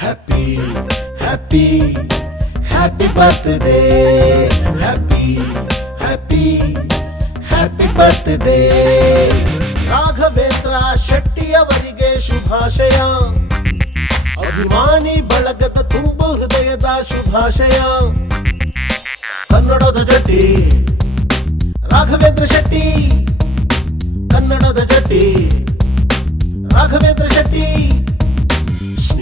Happy happy happy birthday happy happy happy birthday Raghavendra ಶೆಟ್ಟಿಯವರಿಗೆ ಶುಭಾಶಯ. ಅಭಿಮಾನಿ ಬಳಗದ ತುಂಬು ಹೃದಯದ ಶುಭಾಶಯ. ಕನ್ನಡದ ಜಟ್ಟಿ, ರಾಘವೇಂದ್ರ ಶೆಟ್ಟಿ. ಕನ್ನಡದ ಜಟ್ಟಿ, ರಾಘವೇಂದ್ರ ಶೆಟ್ಟಿ.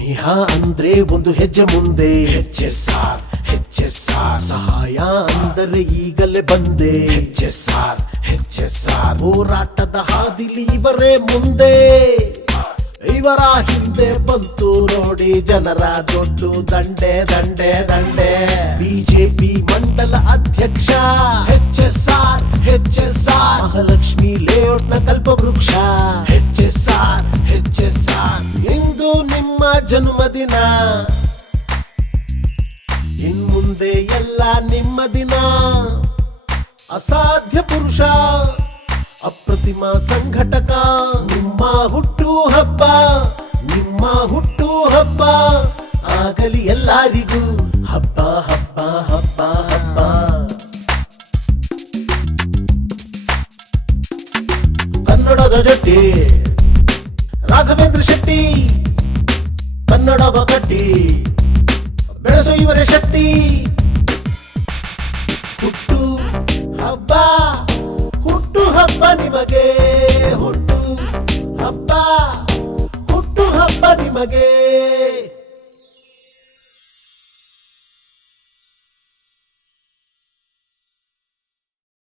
ಸ್ನೇಹ ಅಂದ್ರೆ ಒಂದು ಹೆಜ್ಜೆ ಮುಂದೆ. ಹೆಜ್ಜೆ ಸಾರ್ ಹೆಜ್ಜೆ ಸಾರ್. ಸಹಾಯ ಅಂದರೆ ಈಗಲೇ ಬಂದೆ. ಹೆಜ್ಜೆ ಸಾರ್ ಹೆಜ್ಜೆ ಸಾರ್. ಹೋರಾಟದ ಹಾದಿಲಿ ಇವರೇ ಮುಂದೆ. ಇವರ ಹಿಂದೆ ಬಂತು ನೋಡಿ ಜನರ ದೊಡ್ಡ ದಂಡೆ ದಂಡೆ ದಂಡೆ. ಬಿಜೆಪಿ ಮಂಡಲ ಅಧ್ಯಕ್ಷ. H S R H S R Mahalakshmi ಲೇಔಟ್ನ ಕಲ್ಪವೃಕ್ಷ. ಜನ್ಮದಿನ. ಇನ್ ಮುಂದೆ ಎಲ್ಲ ನಿಮ್ಮ ದಿನ. ಅಸಾಧ್ಯ ಪುರುಷ, ಅಪ್ರತಿಮ ಸಂಘಟಕ, ನಿಮ್ಮ ಹುಟ್ಟು ಹಬ್ಬ, ನಿಮ್ಮ ಹುಟ್ಟು ಹಬ್ಬ. ಆಗಲಿ ಎಲ್ಲರಿಗೂ ಹಬ್ಬ ಹಬ್ಬ ಹಬ್ಬ ಹಬ್ಬ. ಕನ್ನಡದ ಜೊತೆ ರಾಘವೇಂದ್ರ ಶೆಟ್ಟಿ. ಕನ್ನಡವ ಕಟ್ಟಿ. ಬೆಳೆಸು ಇವರ ಶಕ್ತಿ. ಹುಟ್ಟು ಹಬ್ಬ ಹುಟ್ಟು ಹಬ್ಬ ನಿಮಗೆ. ಹುಟ್ಟು ಹಬ್ಬ ಹುಟ್ಟು ಹಬ್ಬ ನಿಮಗೆ.